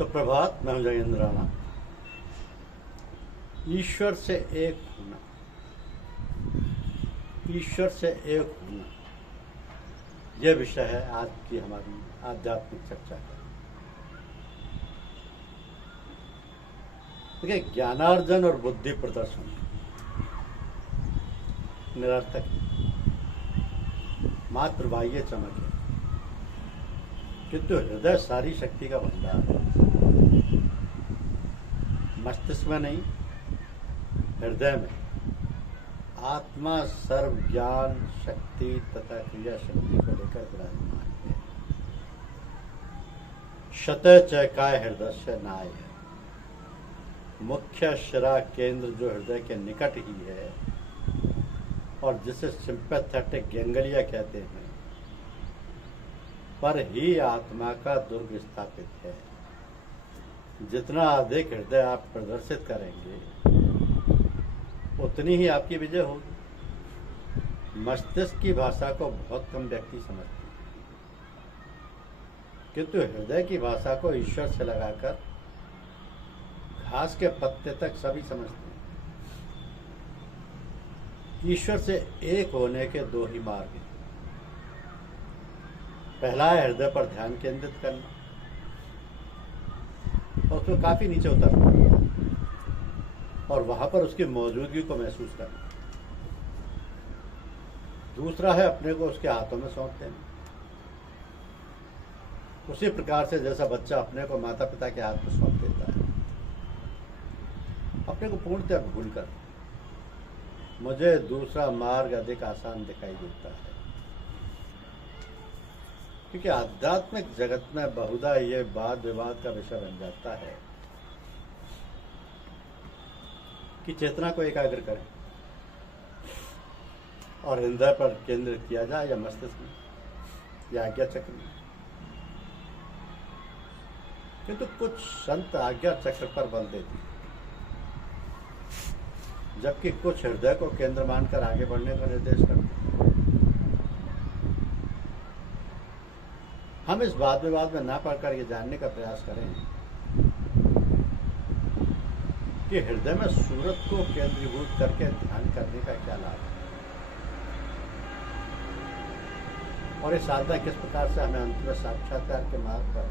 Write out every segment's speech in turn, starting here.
सुप्रभात। मैं हूं जयेंद्र राणा। ईश्वर से एक होना, ईश्वर से एक होना, यह विषय है आज की हमारी आध्यात्मिक चर्चा का। देखिए, ज्ञानार्जन और बुद्धि प्रदर्शन निरर्थक है, मात्र बाह्य चमक है, किंतु हृदय सारी शक्ति का भंडार है। मस्तिष्क में नहीं, हृदय में आत्मा सर्व ज्ञान शक्ति तथा क्रिया शक्ति को लेकर विराजमान है। शतः चैकाय हृदय से नाय है। मुख्य शिरा केंद्र जो हृदय के निकट ही है और जिसे सिंपैथेटिक गैंग्लिया कहते हैं, पर ही आत्मा का दुर्ग स्थापित है। जितना अधिक हृदय आप प्रदर्शित करेंगे उतनी ही आपकी विजय होगी। मस्तिष्क की भाषा को बहुत कम व्यक्ति समझते हैं, किंतु हृदय की भाषा को ईश्वर से लगाकर घास के पत्ते तक सभी समझते हैं। ईश्वर से एक होने के दो ही मार्ग हैं। पहला है हृदय पर ध्यान केंद्रित करना और उसमें काफी नीचे उतरना और वहां पर उसकी मौजूदगी को महसूस करना। दूसरा है अपने को उसके हाथों में सौंप देना, उसी प्रकार से जैसा बच्चा अपने को माता पिता के हाथ में सौंप देता है, अपने को पूर्णतः भूलकर। मुझे दूसरा मार्ग अधिक आसान दिखाई देता है, क्योंकि आध्यात्मिक जगत में बहुधा ये वाद विवाद का विषय बन जाता है कि चेतना को एकाग्र करें और हृदय पर केंद्रित किया जाए या मस्तिष्क में या आज्ञा चक्र में। किंतु कुछ संत आज्ञा चक्र पर बल देती है, जबकि कुछ हृदय को केंद्र मानकर आगे बढ़ने का निर्देश करते हैं। हम इस वाद विवाद में ना पड़कर ये जानने का प्रयास करें कि हृदय में सूरत को केंद्रीभूत करके ध्यान करने का क्या लाभ है और ये साधना किस प्रकार से हमें अंत में साक्षात्कार के मार्ग पर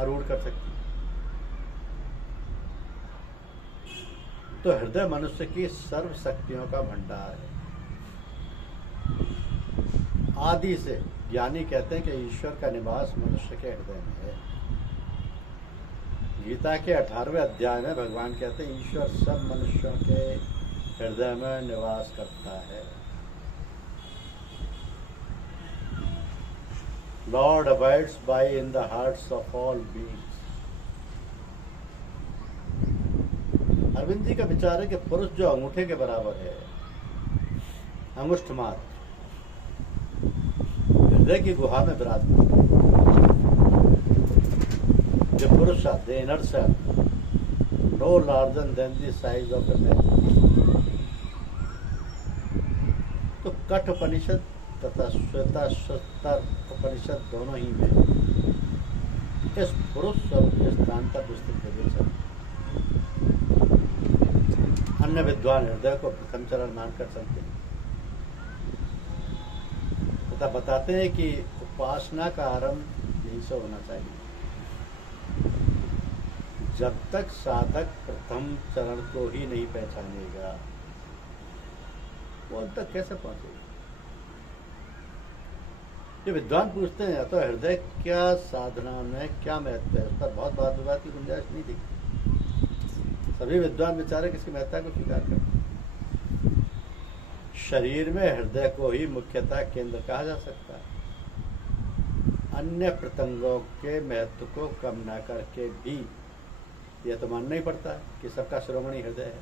आरूढ़ कर सकती है। तो हृदय मनुष्य की सर्व शक्तियों का भंडार है। आदि से ज्ञानी कहते हैं कि ईश्वर का निवास मनुष्य के हृदय में है। गीता के 18वें अध्याय में भगवान कहते हैं ईश्वर सब मनुष्यों के हृदय में निवास करता है। Lord abides by in the hearts of all beings. Arvind ji का विचार है कि पुरुष जो अंगूठे के बराबर है, अंगुष्ठ मात्र, हृदय की गुहा में विराजमान। The Purusha, the inner self, no larger than the size of a man. तो कठ उपनिषद तथा श्वेता शस्त्र उपनिषद दोनों ही में इस पुरुष स्वरूप के स्थान पर विस्तृत विवेचन। अन्य विद्वान हृदय को प्रथम चरण मानकर चलते हैं तथा बताते हैं कि उपासना का आरंभ यही से होना चाहिए। जब तक साधक प्रथम चरण को ही नहीं पहचानेगा वो अंत तक कैसे पहुंचेगा। ये विद्वान पूछते हैं, या तो हृदय क्या साधना में क्या महत्व है, उस पर बहुत वाद विवाद की गुंजाइश नहीं दिखती। सभी विद्वान बेचारे किसकी महत्ता को स्वीकार करते हैं। शरीर में हृदय को ही मुख्यतः केंद्र कहा जा सकता है। अन्य प्रत्यंगों के महत्व को कम न करके भी यह तो मानना ही पड़ता है कि सबका शिरोमणि हृदय है।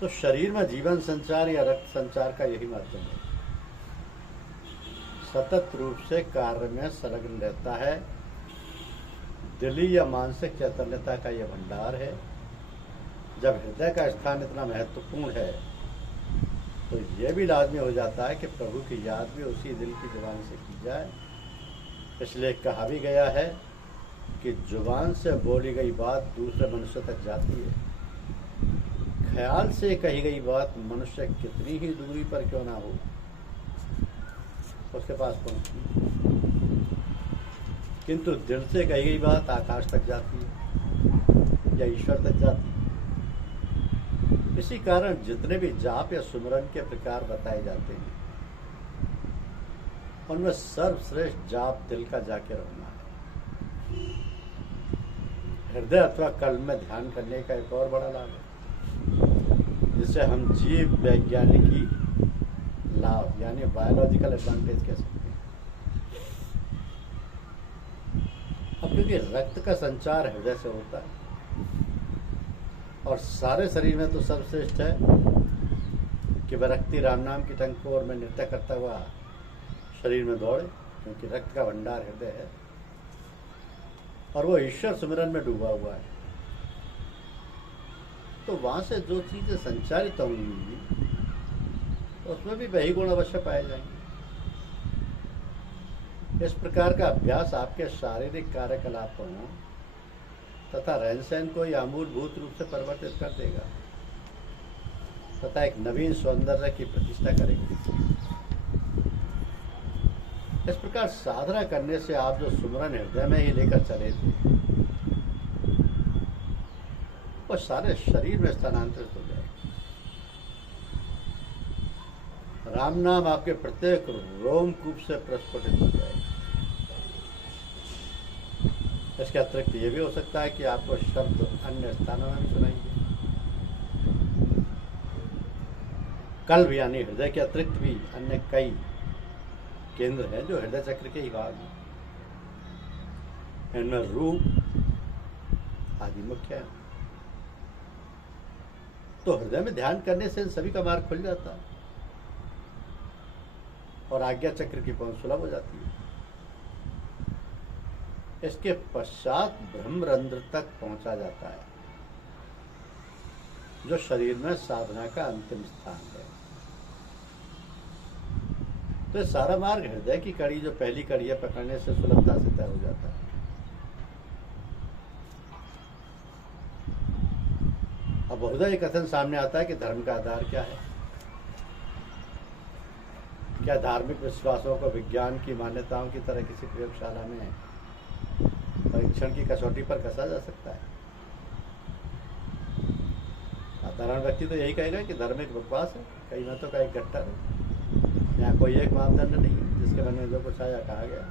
तो शरीर में जीवन संचार या रक्त संचार का यही माध्यम है। सतत रूप से कार्य में संलग्न रहता है। दिली या मानसिक चैतन्यता का यह भंडार है। जब हृदय का स्थान इतना महत्वपूर्ण है तो यह भी लाजमी हो जाता है कि प्रभु की याद भी उसी दिल की जुबान से की जाए इसलिए कहा भी गया है कि जुबान से बोली गई बात दूसरे मनुष्य तक जाती है, ख्याल से कही गई बात मनुष्य कितनी ही दूरी पर क्यों ना हो उसके पास पहुंचती, किंतु दिल से कही गई बात आकाश तक जाती है या ईश्वर तक जाती है। इसी कारण जितने भी जाप या सुमरन के प्रकार बताए जाते हैं उनमें सर्वश्रेष्ठ जाप दिल का जाके रहना है। हृदय अथवा कल्प में ध्यान करने का एक और बड़ा लाभ है, जिसे हम जीव वैज्ञानिकी लाभ यानी बायोलॉजिकल एडवांटेज कह सकते हैं। अब क्योंकि रक्त का संचार हृदय से होता है और सारे शरीर में तो सर्वश्रेष्ठ है कि व्यक्ति राम नाम की टंकोर में नृत्य करता हुआ शरीर में दौड़े, क्योंकि रक्त का भंडार हृदय है और वो ईश्वर सुमिरन में डूबा हुआ है। तो वहां से जो चीजें संचारित होंगी उसमें भी वही गुण अवश्य पाए जाएंगे। इस प्रकार का अभ्यास आपके शारीरिक कार्यकलापों तथा रहन सहन को ही आमूलभूत रूप से परिवर्तित कर देगा तथा एक नवीन सौंदर्य की प्रतिष्ठा करेगा। इस प्रकार साधना करने से आप जो सुमरन हृदय में ही लेकर चले थे वो सारे शरीर में स्थानांतरित हो जाएगा। राम नाम आपके प्रत्येक रोमकूप से प्रस्फुटित हो जाएगा। इसके अतिरिक्त ये भी हो सकता है कि आपको शब्द अन्य स्थानों में भी सुनाएंगे। कल्प यानी हृदय के अतिरिक्त भी अन्य कई केंद्र हैं जो हृदय चक्र के ही भाग हैं। इनमें रूप आदि मुख्य है। तो हृदय में ध्यान करने से इन सभी का मार्ग खुल जाता है और आज्ञा चक्र की पहुंच सुलभ हो जाती है। इसके पश्चात ब्रह्मरंध्र तक पहुंचा जाता है जो शरीर में साधना का अंतिम स्थान है। तो सारा मार्ग हृदय की कड़ी जो पहली कड़ी है पकड़ने से सुलभता से तय हो जाता है। अब बहुधा ये कथन सामने आता है कि धर्म का आधार क्या है। क्या धार्मिक विश्वासों को विज्ञान की मान्यताओं की तरह किसी प्रयोगशाला में परीक्षण की कसौटी पर कसा जा सकता है? साधारण व्यक्ति तो यही कहेगा कि धर्म एक बकवास है, कई मतों का एक गट्टा है, यहाँ कोई एक मापदंड नहीं है जिसके मन में जो कुछ आया कहा गया।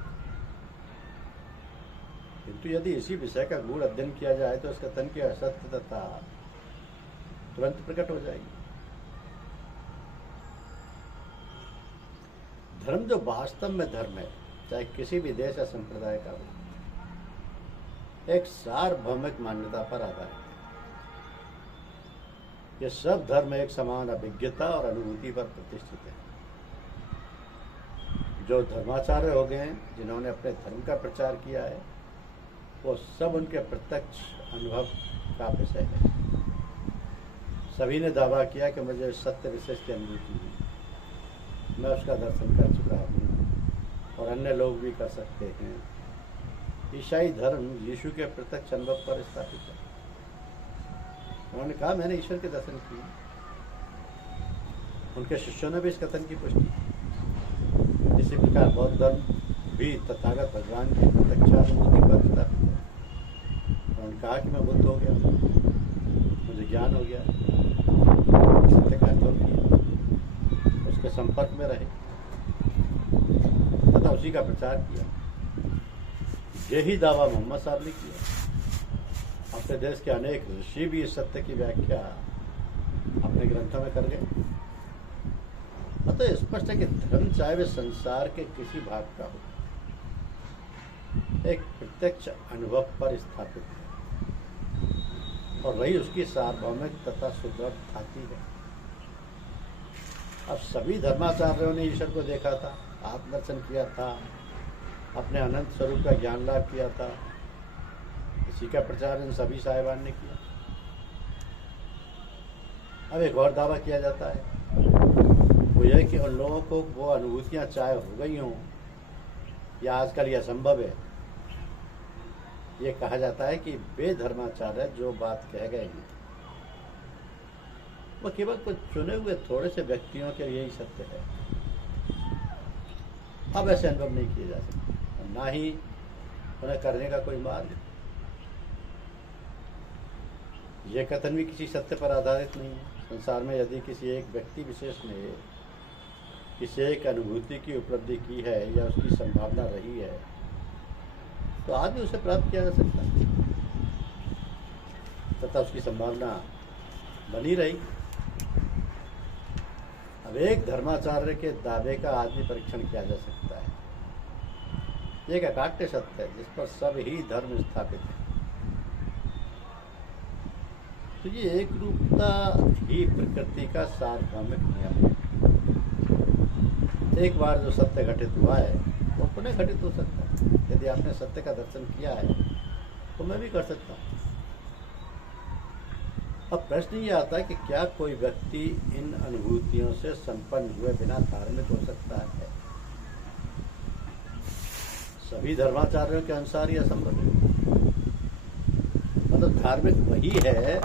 किंतु यदि इसी विषय का गूढ़ अध्ययन किया जाए तो इसका तन की असत्यता तुरंत प्रकट हो जाएगी। धर्म जो वास्तव में धर्म है, चाहे किसी भी देश या संप्रदाय का हो, एक सार्वभौमिक मान्यता पर आधारित है। ये सब धर्म एक समान अभिज्ञता और अनुभूति पर प्रतिष्ठित है। जो धर्माचार्य हो गए हैं, जिन्होंने अपने धर्म का प्रचार किया है, वो सब उनके प्रत्यक्ष अनुभव का विषय है। सभी ने दावा किया कि मुझे सत्य विशेष की अनुभूति हुई, मैं उसका दर्शन कर चुका हूँ और अन्य लोग भी कर सकते हैं। ईसाई धर्म यीशु के प्रत्यक्ष अनुभव पर स्थापित है। उन्होंने कहा मैंने ईश्वर के दर्शन किए। उनके शिष्यों ने भी इस कथन की पुष्टि की। इसी प्रकार बौद्ध धर्म भी तथागत भगवान की प्रत्यक्षानुभूति पर स्थापित है। उन्होंने कहा कि मैं बुद्ध हो गया, मुझे ज्ञान हो गया, सत्य का अनुभव किया, उसके संपर्क में रहे तथा उसी का प्रचार किया। यही दावा मोहम्मद साहब ने किया। अपने देश के अनेक ऋषि भी इस सत्य की व्याख्या अपने ग्रंथों में कर गए। अतः स्पष्ट है कि धर्म चाहे वे संसार के किसी भाग का हो, एक प्रत्यक्ष अनुभव पर स्थापित है और वही उसकी सार्वभौमिक तथा सुदृढ़ थाती है। अब सभी धर्माचार्यों ने ईश्वर को देखा था, आत्मदर्शन किया था, अपने अनंत स्वरूप का ज्ञान लाभ किया था। इसी का प्रचार इन सभी साहिबान ने किया। अब एक और दावा किया जाता है, वो यह कि उन लोगों को वो अनुभूतियां चाहे हो गई हों या आजकल यह संभव है। ये कहा जाता है कि वे धर्माचार्य जो बात कह गए हैं वो केवल कुछ चुने हुए थोड़े से व्यक्तियों के लिए ही सत्य है। अब ऐसे अनुभव नहीं किए जा सकते, ना ही उन्हें करने का कोई मार्ग। यह कथन भी किसी सत्य पर आधारित नहीं है। संसार में यदि किसी एक व्यक्ति विशेष ने किसी एक अनुभूति की उपलब्धि की है या उसकी संभावना रही है तो आज भी उसे प्राप्त किया जा सकता है तथा उसकी संभावना बनी रही। अब एक धर्माचार्य के दावे का आज भी परीक्षण किया जा सकता है। एक अकाट्य सत्य है जिस पर सब ही धर्म स्थापित है। तो ये एक रूपता ही प्रकृति का सार्वभौमिक नियम है। एक बार जो सत्य घटित हुआ है वो पुनः घटित हो सकता है। यदि आपने सत्य का दर्शन किया है तो मैं भी कर सकता हूँ। अब प्रश्न ये आता है कि क्या कोई व्यक्ति इन अनुभूतियों से संपन्न हुए बिना धार्मिक हो सकता है? सभी धर्माचार्यों के अनुसार यह संभव है। मतलब धार्मिक वही है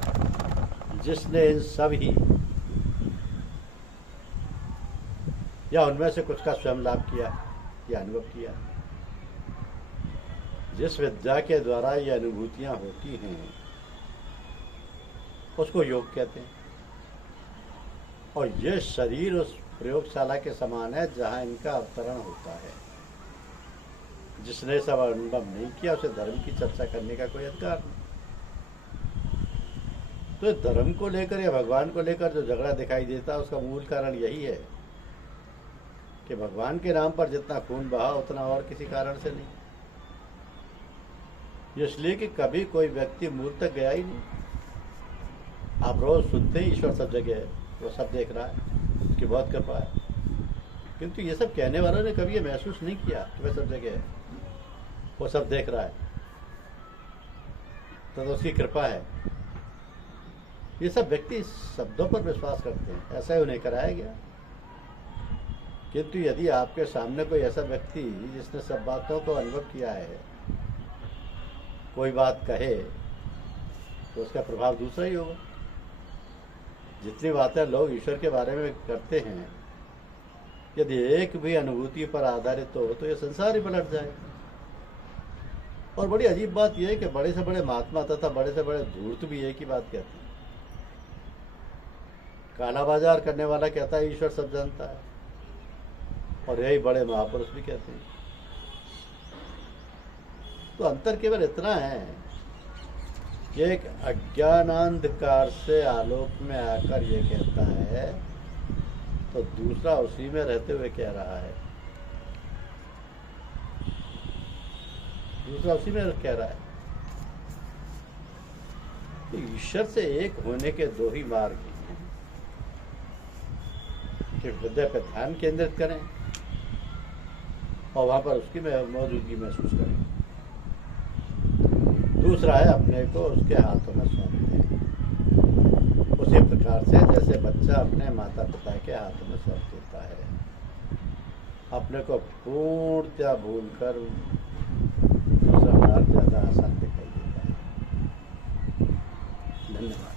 जिसने इन सभी या उनमें से कुछ का स्वयं लाभ किया या अनुभव किया। जिस विद्या के द्वारा ये अनुभूतियां होती हैं उसको योग कहते हैं। और ये शरीर उस प्रयोगशाला के समान है जहां इनका अवतरण होता है। जिसने सब अनुभव नहीं किया उसे धर्म की चर्चा करने का कोई अधिकार नहीं। तो धर्म को लेकर या भगवान को लेकर जो झगड़ा दिखाई देता है उसका मूल कारण यही है कि भगवान के नाम पर जितना खून बहा उतना और किसी कारण से नहीं। इसलिए कि कभी कोई व्यक्ति मूल तक गया ही नहीं। आप रोज सुनते ही ईश्वर सब जगह है, वो सब देख रहा है, उसकी बहुत कृपा है। किंतु ये सब कहने वालों ने कभी ये महसूस नहीं किया कि वह सब जगह है, वो सब देख रहा है, तो उसकी कृपा है। ये सब व्यक्ति शब्दों पर विश्वास करते हैं, ऐसा ही उन्हें कराया गया। किंतु यदि आपके सामने कोई ऐसा व्यक्ति जिसने सब बातों को अनुभव किया है कोई बात कहे तो उसका प्रभाव दूसरा ही होगा। जितनी बातें लोग ईश्वर के बारे में करते हैं यदि एक भी अनुभूति पर आधारित हो तो यह संसार ही पलट जाए। और बड़ी अजीब बात यह है कि बड़े से बड़े महात्मा तथा बड़े से बड़े धूर्त भी एक ही बात कहते हैं। काला बाजार करने वाला कहता है ईश्वर सब जानता है, और यही बड़े महापुरुष भी कहते हैं। तो अंतर केवल इतना है कि एक अज्ञानांधकार से आलोक में आकर ये कहता है तो दूसरा उसी में रहते हुए कह रहा है। दूसरा उसी में कह रहा है। तो ईश्वर से एक होने के दो ही मार्ग हैं कि विद्या पर ध्यान केंद्रित करें और वहां पर उसकी मौजूदगी महसूस करें। दूसरा है अपने को उसके हाथों में सौंप दें, उसी प्रकार से जैसे बच्चा अपने माता पिता के हाथों में सौंप देता है। अपने को पूर्णतया भूलकर दूसरा मार्ग ज्यादा आसान दिखाई देता है। धन्यवाद।